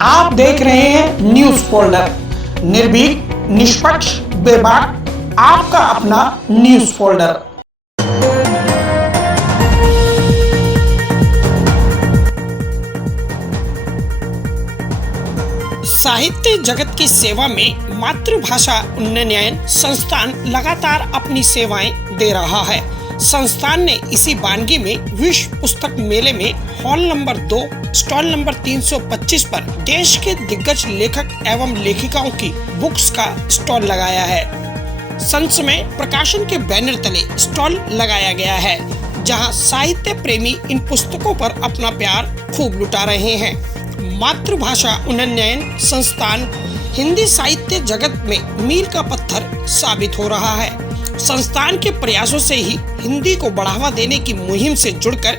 आप देख रहे हैं न्यूज फोल्डर, निर्भीक, निष्पक्ष, बेबाक, आपका अपना न्यूज फोल्डर। साहित्य जगत की सेवा में मातृभाषा उन्नयन संस्थान लगातार अपनी सेवाएं दे रहा है। संस्थान ने इसी वानगी में विश्व पुस्तक मेले में हॉल नंबर 2 स्टॉल नंबर 325 पर देश के दिग्गज लेखक एवं लेखिकाओं की बुक्स का स्टॉल लगाया है। संसमय प्रकाशन के बैनर तले स्टॉल लगाया गया है, जहां साहित्य प्रेमी इन पुस्तकों पर अपना प्यार खूब लुटा रहे हैं। मातृभाषा उन्नयन संस्थान हिंदी साहित्य जगत में मील का पत्थर साबित हो रहा है। संस्थान के प्रयासों से ही हिंदी को बढ़ावा देने की मुहिम से जुड़कर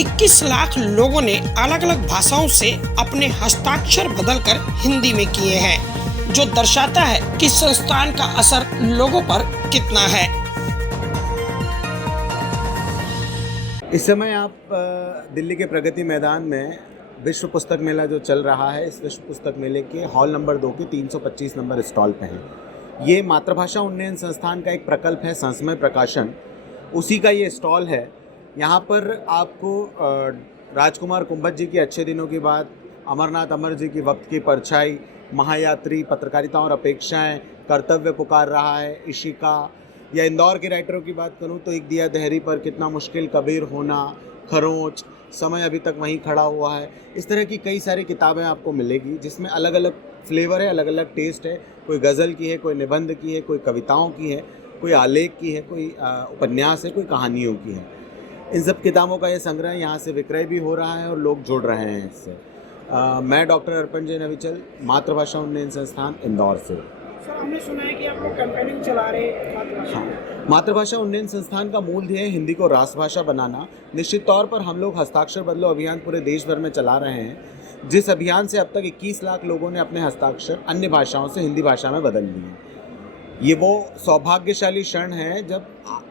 21 लाख लोगों ने अलग अलग भाषाओं से अपने हस्ताक्षर बदलकर हिंदी में किए हैं, जो दर्शाता है कि संस्थान का असर लोगों पर कितना है। इस समय आप दिल्ली के प्रगति मैदान में विश्व पुस्तक मेला जो चल रहा है, इस विश्व पुस्तक मेले के हॉल नंबर 2 के 325 नंबर स्टॉल पे हैं। ये मातृभाषा उन्नयन संस्थान का एक प्रकल्प है, संसमय प्रकाशन, उसी का ये स्टॉल है। यहाँ पर आपको राजकुमार कुंभत जी के अच्छे दिनों की बात, अमरनाथ अमर जी की वक्त की परछाई, महायात्री, पत्रकारिता और अपेक्षाएं, कर्तव्य पुकार रहा है, इशिका, या इंदौर के राइटरों की बात करूँ तो एक दिया दहरी पर, कितना मुश्किल कबीर होना, खरोंच, समय अभी तक वहीं खड़ा हुआ है। इस तरह की कई सारी किताबें आपको मिलेगी, जिसमें अलग अलग फ्लेवर है, अलग अलग टेस्ट है। कोई गज़ल की है, कोई निबंध की है, कोई कविताओं की है, कोई आलेख की है, कोई उपन्यास है, कोई कहानियों की है। इन सब किताबों का ये संग्रह यहाँ से विक्रय भी हो रहा है और लोग जुड़ रहे हैं इससे। मैं डॉक्टर अर्पण जय नविचल, मातृभाषा उन्नयन संस्थान इंदौर से। सर, हमने सुना है कि आप लोग कैंपेनिंग चला रहे हैं। हाँ, मातृभाषा उन्नयन संस्थान का मूल ध्येय हिंदी को राष्ट्रभाषा बनाना। निश्चित तौर पर हम लोग हस्ताक्षर बदलो अभियान पूरे देश भर में चला रहे हैं, जिस अभियान से अब तक 21 लाख लोगों ने अपने हस्ताक्षर अन्य भाषाओं से हिंदी भाषा में बदल लिए। ये वो सौभाग्यशाली क्षण है जब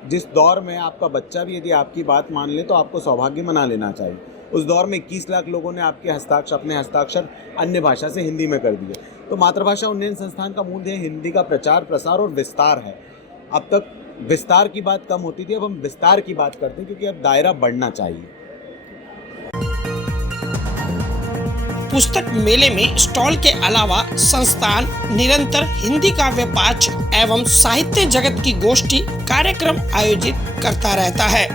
जिस दौर में आपका बच्चा भी यदि आपकी बात मान ले तो आपको सौभाग्य मना लेना चाहिए। उस दौर में 21 लाख लोगों ने आपके अपने हस्ताक्षर अन्य भाषा से हिंदी में कर दिए। तो मातृभाषा उन्नयन संस्थान का मूल ध्येय हिंदी का प्रचार, प्रसार और विस्तार है। अब तक विस्तार की बात कम होती थी, अब हम विस्तार की बात करते हैं, क्योंकि अब दायरा बढ़ना चाहिए। पुस्तक मेले में स्टॉल के अलावा संस्थान निरंतर हिंदी काव्य पाठ एवं साहित्य जगत की गोष्ठी कार्यक्रम आयोजित करता रहता है।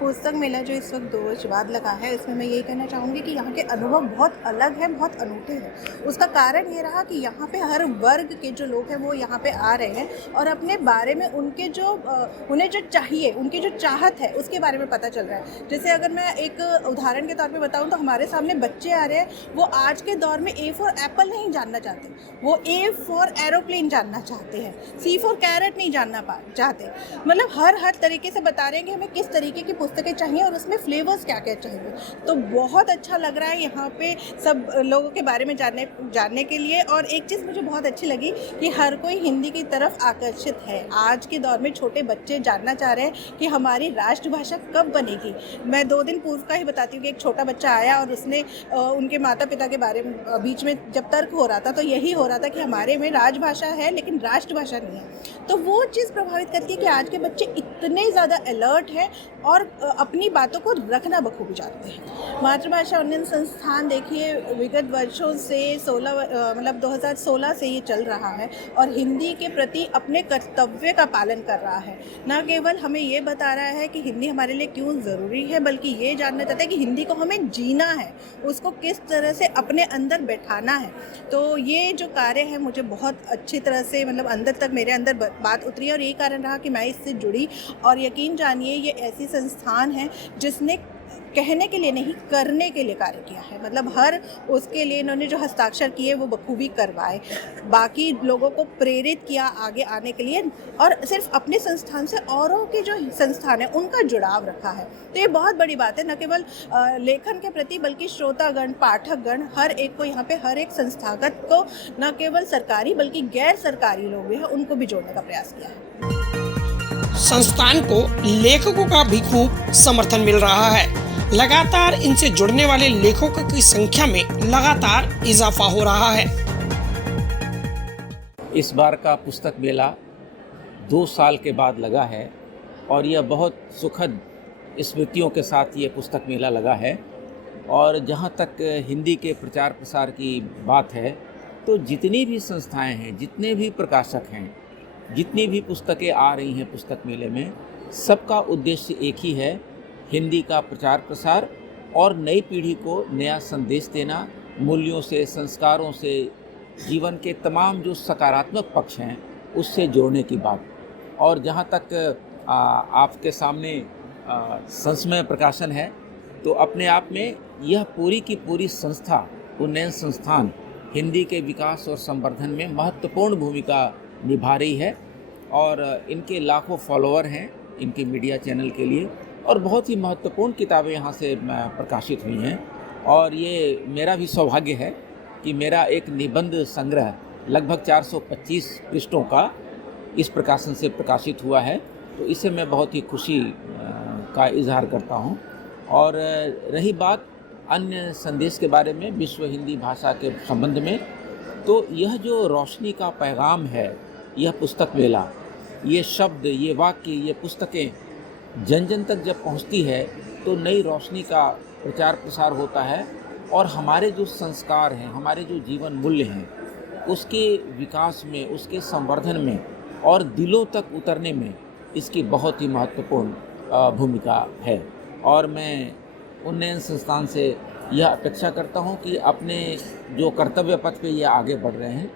पुस्तक मेला जो इस वक्त 2 वर्ष बाद लगा है, इसमें मैं यही कहना चाहूँगी कि यहाँ के अनुभव बहुत अलग हैं, बहुत अनूठे हैं। उसका कारण ये रहा कि यहाँ पे हर वर्ग के जो लोग हैं वो यहाँ पे आ रहे हैं और अपने बारे में उनके जो उन्हें जो चाहिए, उनकी जो चाहत है उसके बारे में पता चल रहा है। जैसे अगर मैं एक उदाहरण के तौर पर बताऊँ तो हमारे सामने बच्चे आ रहे हैं, वो आज के दौर में A फॉर एप्पल नहीं जानना चाहते, वो A फॉर एरोप्लेन जानना चाहते हैं, C फॉर कैरेट नहीं जानना चाहते। मतलब हर तरीके से बता रहे हैं कि हमें किस तरीके की पुस्तकें चाहिए और उसमें फ्लेवर्स क्या क्या चाहिए। तो बहुत अच्छा लग रहा है यहाँ पे सब लोगों के बारे में जानने के लिए। और एक चीज़ मुझे बहुत अच्छी लगी कि हर कोई हिंदी की तरफ आकर्षित है। आज के दौर में छोटे बच्चे जानना चाह रहे हैं कि हमारी राष्ट्रभाषा कब बनेगी। मैं 2 दिन पूर्व का ही बताती हूँ कि एक छोटा बच्चा आया और उसने उनके माता पिता के बारे में बीच में जब तर्क हो रहा था तो यही हो रहा था कि हमारे में राजभाषा है लेकिन राष्ट्रभाषा नहीं है। तो वो चीज़ प्रभावित करती है कि आज के बच्चे इतने ज़्यादा अलर्ट हैं और अपनी बातों को रखना बखूबी जानते हैं। मातृभाषा उन्नयन संस्थान देखिए विगत वर्षों से 2016 से ये चल रहा है और हिंदी के प्रति अपने कर्तव्य का पालन कर रहा है। न केवल हमें ये बता रहा है कि हिंदी हमारे लिए क्यों ज़रूरी है, बल्कि ये जानना चाहता है कि हिंदी को हमें जीना है, उसको किस तरह से अपने अंदर बैठाना है। तो ये जो कार्य है मुझे बहुत अच्छी तरह से अंदर तक मेरे अंदर बात उतरी है और यही कारण रहा कि मैं इससे जुड़ी। और यकीन जानिए ये ऐसी संस्थान है जिसने कहने के लिए नहीं, करने के लिए कार्य किया है। हर उसके लिए इन्होंने जो हस्ताक्षर किए वो बखूबी करवाए, बाकी लोगों को प्रेरित किया आगे आने के लिए और सिर्फ अपने संस्थान से औरों के जो संस्थान है उनका जुड़ाव रखा है। तो ये बहुत बड़ी बात है, न केवल लेखन के प्रति बल्कि श्रोतागण, पाठकगण, हर एक को यहाँ पे हर एक संस्थागत को न केवल सरकारी बल्कि गैर सरकारी लोग भी हैं उनको भी जोड़ने का प्रयास किया है। संस्थान को लेखकों का भी खूब समर्थन मिल रहा है। लगातार इनसे जुड़ने वाले लेखकों की संख्या में लगातार इजाफा हो रहा है। इस बार का पुस्तक मेला 2 साल के बाद लगा है और यह बहुत सुखद स्मृतियों के साथ ये पुस्तक मेला लगा है। और जहाँ तक हिंदी के प्रचार प्रसार की बात है तो जितनी भी संस्थाएं हैं, जितने भी प्रकाशक हैं, जितनी भी पुस्तकें आ रही हैं पुस्तक मेले में, सबका उद्देश्य एक ही है, हिंदी का प्रचार प्रसार और नई पीढ़ी को नया संदेश देना, मूल्यों से, संस्कारों से, जीवन के तमाम जो सकारात्मक पक्ष हैं उससे जोड़ने की बात। और जहाँ तक आपके सामने संस्मय प्रकाशन है तो अपने आप में यह पूरी की पूरी संस्था, उन्नयन संस्थान हिंदी के विकास और संवर्धन में महत्वपूर्ण भूमिका निभा रही है। और इनके लाखों फॉलोअर हैं इनके मीडिया चैनल के लिए और बहुत ही महत्वपूर्ण किताबें यहाँ से प्रकाशित हुई हैं। और ये मेरा भी सौभाग्य है कि मेरा एक निबंध संग्रह लगभग 425 पृष्ठों का इस प्रकाशन से प्रकाशित हुआ है, तो इससे मैं बहुत ही खुशी का इजहार करता हूँ। और रही बात अन्य संदेश के बारे में, विश्व हिंदी भाषा के संबंध में, तो यह जो रोशनी का पैगाम है, यह पुस्तक मेला, ये शब्द, ये वाक्य, ये पुस्तकें जन जन तक जब पहुँचती है तो नई रोशनी का प्रचार प्रसार होता है और हमारे जो संस्कार हैं, हमारे जो जीवन मूल्य हैं, उसके विकास में, उसके संवर्धन में और दिलों तक उतरने में इसकी बहुत ही महत्वपूर्ण भूमिका है। और मैं उन्नयन संस्थान से यह अपेक्षा करता हूं कि अपने जो कर्तव्य पथ पे ये आगे बढ़ रहे हैं,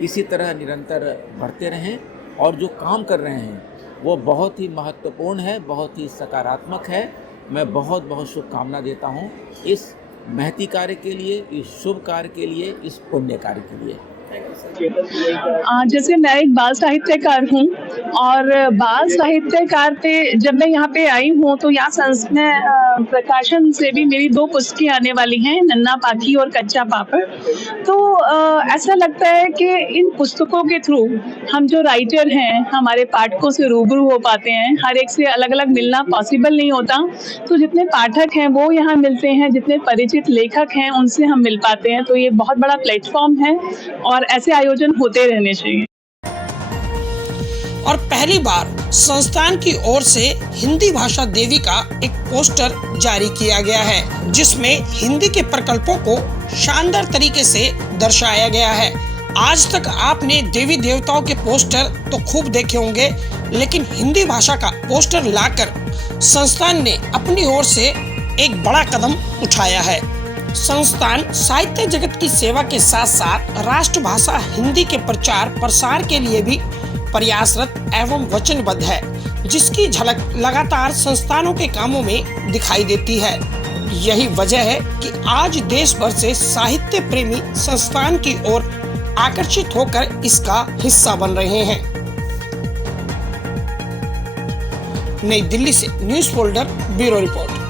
इसी तरह निरंतर बढ़ते रहें और जो काम कर रहे हैं वो बहुत ही महत्वपूर्ण है, बहुत ही सकारात्मक है। मैं बहुत बहुत शुभकामना देता हूं इस महती कार्य के लिए, इस शुभ कार्य के लिए, इस पुण्य कार्य के लिए। जैसे मैं एक बाल साहित्यकार हूँ और बाल साहित्यकार पे जब मैं यहाँ पे आई हूँ तो यहाँ संस्मय प्रकाशन से भी मेरी 2 पुस्तकें आने वाली हैं, नन्ना पाखी और कच्चा पापड़। तो ऐसा लगता है कि इन पुस्तकों के थ्रू हम जो राइटर हैं हमारे पाठकों से रूबरू हो पाते हैं। हर एक से अलग अलग मिलना पॉसिबल नहीं होता, तो जितने पाठक हैं वो यहाँ मिलते हैं, जितने परिचित लेखक हैं उनसे हम मिल पाते हैं। तो ये बहुत बड़ा प्लेटफॉर्म है और ऐसे आयोजन होते रहने चाहिए। और पहली बार संस्थान की ओर से हिंदी भाषा देवी का एक पोस्टर जारी किया गया है, जिसमें हिंदी के प्रकल्पों को शानदार तरीके से दर्शाया गया है। आज तक आपने देवी देवताओं के पोस्टर तो खूब देखे होंगे, लेकिन हिंदी भाषा का पोस्टर लाकर संस्थान ने अपनी ओर से एक बड़ा कदम उठाया है। संस्थान साहित्य जगत की सेवा के साथ साथ राष्ट्रभाषा हिंदी के प्रचार प्रसार के लिए भी प्रयासरत एवं वचनबद्ध है, जिसकी झलक लगातार संस्थानों के कामों में दिखाई देती है। यही वजह है कि आज देश भर से साहित्य प्रेमी संस्थान की ओर आकर्षित होकर इसका हिस्सा बन रहे हैं। नई दिल्ली से न्यूज़ फोल्डर ब्यूरो रिपोर्ट।